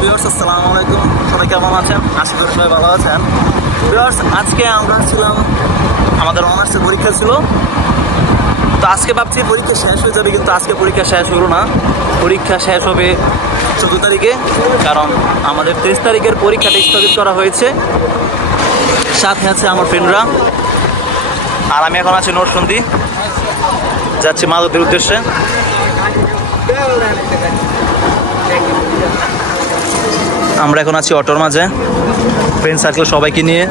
Viewers আসসালামু আলাইকুম, সবাই কেমন আছেন? আশা করি সবাই ভালো আছেন। ভিউয়ার্স, আজকে আমরা ছিলাম, আমাদের অনার্সের পরীক্ষা ছিল। তো আজকে ভাবছি পরীক্ষা শেষ হয়ে যাবে, কিন্তু আজকে পরীক্ষা শেষ হলো না। পরীক্ষা শেষ হবে 14 তারিখে, কারণ আমাদের 23 তারিখের পরীক্ষাটা স্থগিত করা হয়েছে। সাথে আছে আমার ফ্রেন্ডরা, আর আমি এখন আছি নরসিংদী, যাচ্ছি মাদকদের উদ্দেশ্যে। আমরা এখন আছি অটোর মাঝে, ফ্রেন্ড সার্কেল সবাইকে নিয়ে।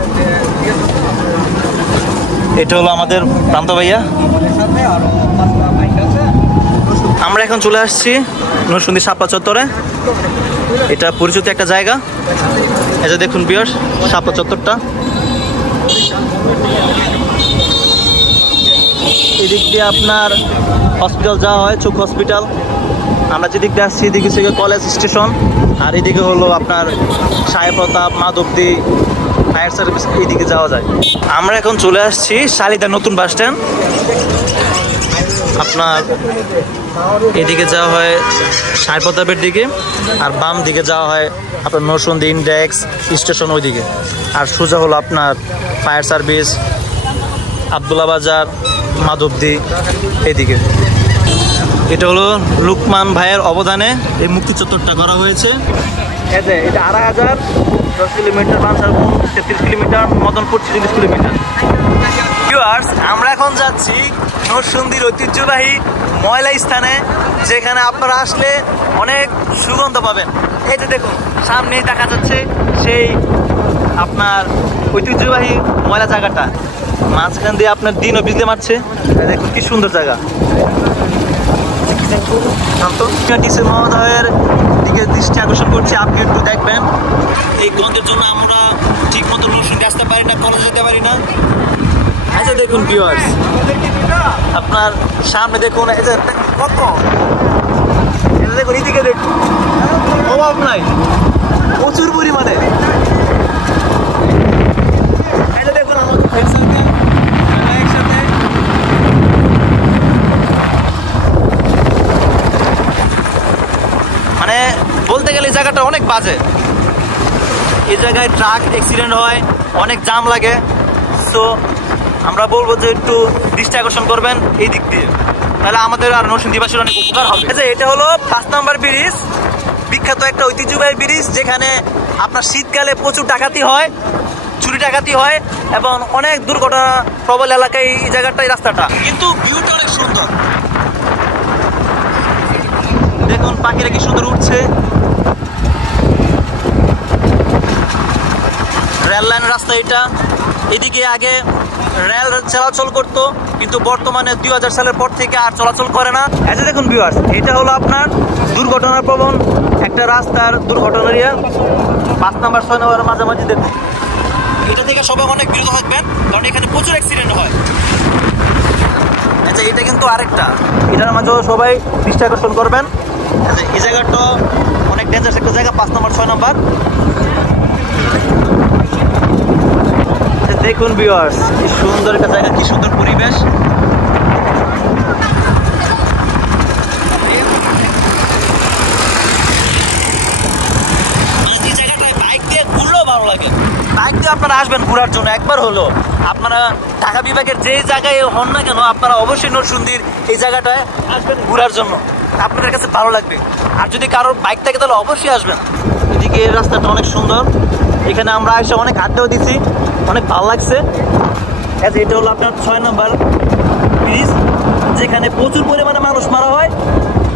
এটা হলো আমাদের প্রান্ত ভাইয়া। আমরা এখন চলে আসছি নরসিংদী শাপলা চত্বরে। এটা পরিচিত একটা জায়গা। এই যে দেখুন ভিউয়ার্স, শাপলা চত্বরটা। এদিক দিয়ে আপনার হসপিটাল যাওয়া হয়, চোখ হসপিটাল। আমরা যেদিক দিয়ে আসছি এদিকে হচ্ছে কলেজ স্টেশন, আর এদিকে হলো আপনার সাহেব প্রতাপ, মাধবদী ফায়ার সার্ভিস, এইদিকে যাওয়া যায়। আমরা এখন চলে আসছি শালিদার নতুন বাস স্ট্যান্ড। আপনার এদিকে যাওয়া হয় সাহেব প্রতাপের দিকে, আর বাম দিকে যাওয়া হয় আপনার নরসিংদী ইন্ডেক্স স্টেশন ওইদিকে। আর সোজা হলো আপনার ফায়ার সার্ভিস, আবদুল্লা বাজার, মাধবদী এদিকে। এটা হলো লুকমান ভাইয়ের অবদানে এই মুক্তি চত্বরটা করা হয়েছে। এটা 2510 kilometre, 33 kilometre, Madanpur 40 kilometre. Viewers, আমরা এখন যাচ্ছি নরসিংদীর ঐতিহ্যবাহী ময়লা স্থানে, যেখানে আপনারা আসলে অনেক সুগন্ধ পাবেন। এই যে দেখুন, সামনেই দেখা যাচ্ছে সেই আপনার ঐতিহ্যবাহী ময়লা জায়গাটা। মাঝখান দিয়ে আপনার দিনও বিজলি মারছে। দেখুন কি সুন্দর জায়গা। ডিসি মহোদয়ের দিকে দৃষ্টি আকর্ষণ করছি, আপনি একটু দেখবেন। এই গন্ধের জন্য আমরা ঠিক মতো নরসিংদী আসতে পারি না, কলেজে যেতে পারি না। আচ্ছা দেখুন ভিউয়ার্স, আপনার সামনে দেখুন, এই যে কত, দেখুন এইদিকে দেখুন, অভাব নাই, প্রচুর পরিমাণে। দেখুন আমাদের একসাথে মানে বলতে গেলে এই জায়গাটা অনেক বাজে। এই জায়গায় ট্রাক অ্যাক্সিডেন্ট হয়, অনেক জাম লাগে। সো আমরা বলবো যে একটু দৃষ্টি আকর্ষণ করবেন এই দিক দিয়ে, তাহলে আমাদের আর নরসিংদীবাসীর অনেক উপকার হবে। এটা হলো 5 নম্বর ব্রিজ, বিখ্যাত একটা ঐতিহ্যবাহী ব্রিজ, যেখানে আপনার শীতকালে প্রচুর ডাকাতি হয়, চুরি ডাকাতি হয়, এবং অনেক দুর্ঘটনা প্রবল এলাকায় এই জায়গাটাই, রাস্তাটা। কিন্তু ভিউটা অনেক সুন্দর। দেখুন পাখিরা কি সুন্দর উঠছে। রেল লাইনের রাস্তা এটা। এদিকে আগে রেল চলাচল করতো, কিন্তু বর্তমানে 2000 সালের পর থেকে আর চলাচল করে না। আচ্ছা দেখুন ভিউয়ার্স, এটা হলো আপনার দুর্ঘটনার প্রবণ একটা রাস্তার দুর্ঘটনার 5 নম্বর 6 নম্বরের মাঝামাঝি। দেখুন এটা থেকে সবাই অনেক বিরত থাকবেন, কারণ এখানে প্রচুর অ্যাক্সিডেন্ট হয়। আচ্ছা এটা কিন্তু আরেকটা, এটার মাঝেও সবাই দৃষ্টি আকর্ষণ করবেন। আচ্ছা এই জায়গাটা অনেক ডেঞ্জারাস একটা জায়গা, 5 নম্বর 6 নম্বর। দেখুন ভিউয়ার্স, কি সুন্দর একটা জায়গা, কি সুন্দর পরিবেশ। এই জায়গাটায় বাইক দিয়ে ঘুরলেও ভালো লাগে। বাইক দিয়ে আপনারা আসবেন ঘোরার জন্য, একবার হলো আপনারা ঢাকা বিভাগের যে জায়গায় হন না কেন, আপনারা অবশ্যই নরসিংদীর এই জায়গাটায় আসবেন ঘোরার জন্য, আপনাদের কাছে ভালো লাগবে। আর যদি কারোর বাইক থাকে তাহলে অবশ্যই আসবেন। এদিকে এই রাস্তাটা অনেক সুন্দর, এখানে আমরা এসে অনেক আড্ডাও দিচ্ছি, অনেক ভালো লাগছে। এটা হলো আপনার 6 নম্বর ব্রিজ, যেখানে প্রচুর পরিমাণে মানুষ মারা হয়।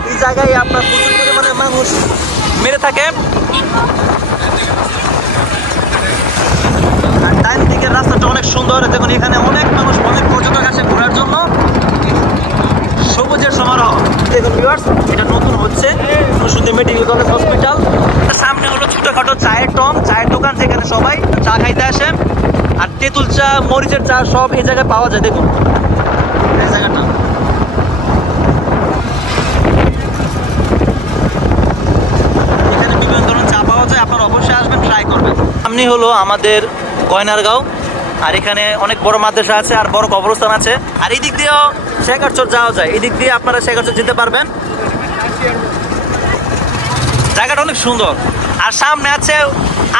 এই জায়গায় আপনার প্রচুর পরিমাণে মানুষ মেরে থাকে। আর ডান দিকের রাস্তাটা অনেক সুন্দর। দেখুন এখানে অনেক মানুষ, অনেক পর্যটক আসে ঘোরার জন্য। সবুজের সমারোহ। দেখুন ভিউয়ার্স, এটা নতুন হচ্ছে নরসিংদী মেডিকেল কলেজ হসপিটাল। সামনে হলো ছোটখাটো চায়ের দোকান, যেখানে সবাই চা খাইতে আসে। আর তেঁতুল চা, মরিচের চা সব এই জায়গায় পাওয়া যায়। দেখুন এই জায়গাটা, এখানে বিভিন্ন ধরনের চা পাওয়া যায়, আপনারা অবশ্যই আসবেন, ট্রাই করবেন। সামনে হলো আমাদের গয়নারগাঁও, আর এখানে অনেক বড় মাদ্রাসা আছে, আর বড় কবরস্থান আছে। আর এই দিক দিয়েও শেখারচর যাওয়া যায়, এই দিক দিয়ে আপনারা শেখারচর যেতে পারবেন। জায়গাটা অনেক সুন্দর। আর সামনে আছে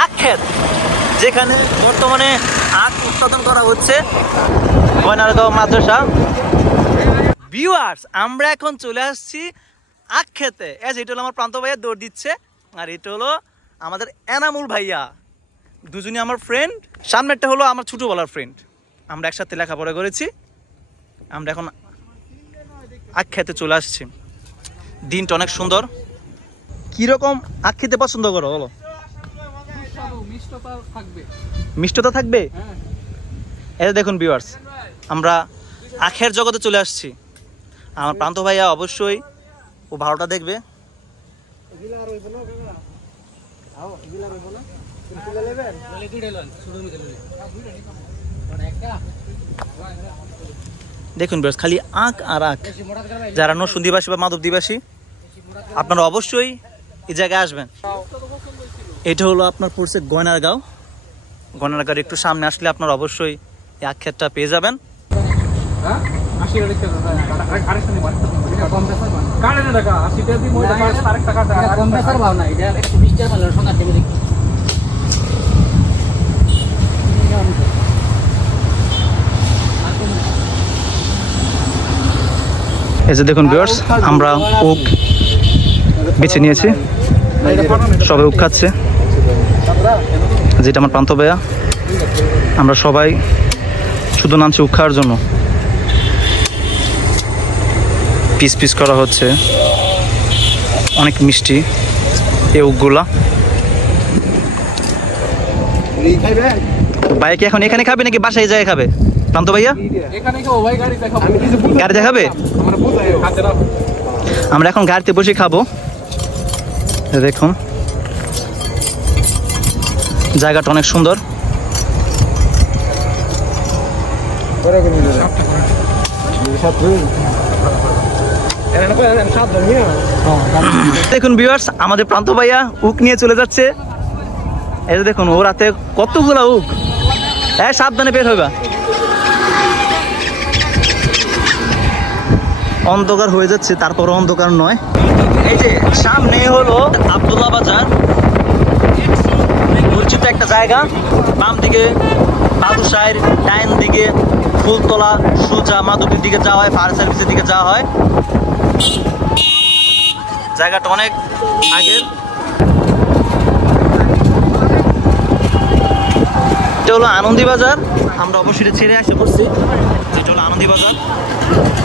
আখ ক্ষেত, যেখানে বর্তমানে আখ উৎপাদন করা হচ্ছে। গয়নারগাঁও মাদ্রাসা। ভিউয়ার্স, আমরা এখন চলে আসছি আখ খেতে। এটা হলো আমার প্রান্ত ভাইয়া দৌড় দিচ্ছে, আর এটা হলো আমাদের এনামুল ভাইয়া, দুজনই আমার ফ্রেন্ড। সামনেরটা হলো আমার ছোটবেলার ফ্রেন্ড, আমরা একসাথে লেখাপড়া করেছি। আমরা এখন আখ খেতে চলে আসছি। দিনটা অনেক সুন্দর। কিরকম আখ খেতে পছন্দ করো বলো? মিষ্টতা থাকবে। এই দেখুন ভিউয়ার্স, আমরা আখের জগতে চলে আসছি। আমার প্রান্ত ভাইয়া অবশ্যই ও ভালোটা দেখবে। দেখুন ভিউয়ার্স, খালি আখ আর আখ। যারা নরসিংদীবাসী বা মাধবদীবাসী, আপনারা অবশ্যই এই জায়গায় আসবেন। এটা হলো আপনার পড়ছে গয়নারগাঁও। গয়নারগাঁওর একটু সামনে আসলে আপনারা অবশ্যই এই আখ ক্ষেতটা পেয়ে যাবেন। এই যে দেখুন ভিউয়ার্স, আমরা ওক বেছে নিয়েছি, সবাই ওক খাচ্ছে। যেটা আমার প্রান্ত ভাইয়া, আমরা সবাই শুধু নামছি ওক খাওয়ার জন্য। পিস পিস করা হচ্ছে, অনেক মিষ্টি এই ঊকগুলা। ভাই কি এখন এখানে খাবে নাকি বাসায় যায় খাবে? প্রান্ত ভাইয়া গাড়ি দেখাবে, আমরা এখন গাড়িতে বসে খাবো। দেখুন জায়গাটা অনেক সুন্দর। দেখুন ভিউয়ার্স, আমাদের প্রান্ত ভাইয়া উক নিয়ে চলে যাচ্ছে। এই যে দেখুন, ও রাতে কতগুলা উক। হ্যাঁ, সাবধানে বের হইবা। অন্ধকার হয়ে যাচ্ছে, তারপর অন্ধকার নয়। এই যে সামনে হলো আব্দুল্লাহ বাজার, পরিচিত একটা জায়গা। বাম দিকে বাবুশাহের, ডাইন দিকে ফুলতলা, সোজা মাধবীর দিকে যাওয়া হয়, ফায়ার সার্ভিসের দিকে যাওয়া হয়। জায়গাটা অনেক আগের। এটা হলো আনন্দী বাজার। আমরা অবশ্যই ছেড়ে আসতে পড়ছি, যেটা হলো আনন্দী বাজার।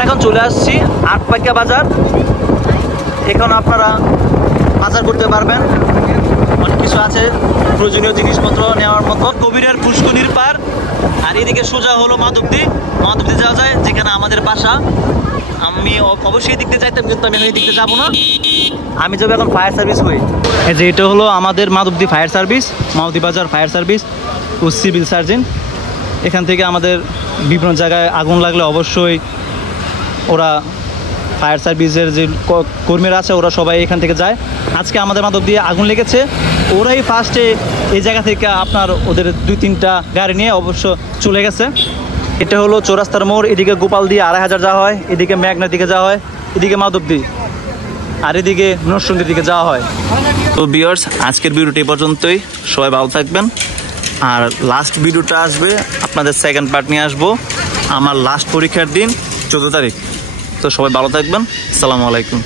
এখন চলে আসছি আটপাকিয়া বাজার। এখানে আপনারা বাজার করতে পারবেন, অনেক কিছু আছে প্রয়োজনীয় জিনিসপত্র নেওয়ার মতো। কবিরের পুষ্কনির পার। আর এদিকে সোজা হলো মাধবদী। মাধবদী যাওয়া যায়, যেখানে আমাদের বাসা। আমি অবশ্যই দেখতে চাইতাম, কিন্তু আমি এখন দেখতে যাবো না। আমি যাবো এখন ফায়ার সার্ভিস হয়ে। এই যে এটা হলো আমাদের মাধবদী ফায়ার সার্ভিস, মাধবদী বাজার ফায়ার সার্ভিস ও সিভিল সার্জন। এখান থেকে আমাদের বিভিন্ন জায়গায় আগুন লাগলে অবশ্যই ওরা ফায়ার সার্ভিসের যে কর্মীরা আছে, ওরা সবাই এখান থেকে যায়। আজকে আমাদের মাধবদী আগুন লেগেছে, ওরাই ফার্স্টে এই জায়গা থেকে আপনার ওদের 2-3টা গাড়ি নিয়ে অবশ্য চলে গেছে। এটা হলো চৌরাস্তার মোড়। এদিকে গোপাল দিয়ে 2500 যাওয়া হয়, এদিকে মেঘনার দিকে যাওয়া হয়, এদিকে মাধবদী, আর এদিকে নরসিংদীর দিকে যাওয়া হয়। তো ভিউয়ার্স, আজকের ভিডিওটি এই পর্যন্তই। সবাই ভালো থাকবেন। আর লাস্ট ভিডিওটা আসবে, আপনাদের সেকেন্ড পার্ট নিয়ে আসবো আমার লাস্ট পরীক্ষার দিন 14 তারিখ। তো সবাই ভালো থাকবেন। আসসালামু আলাইকুম।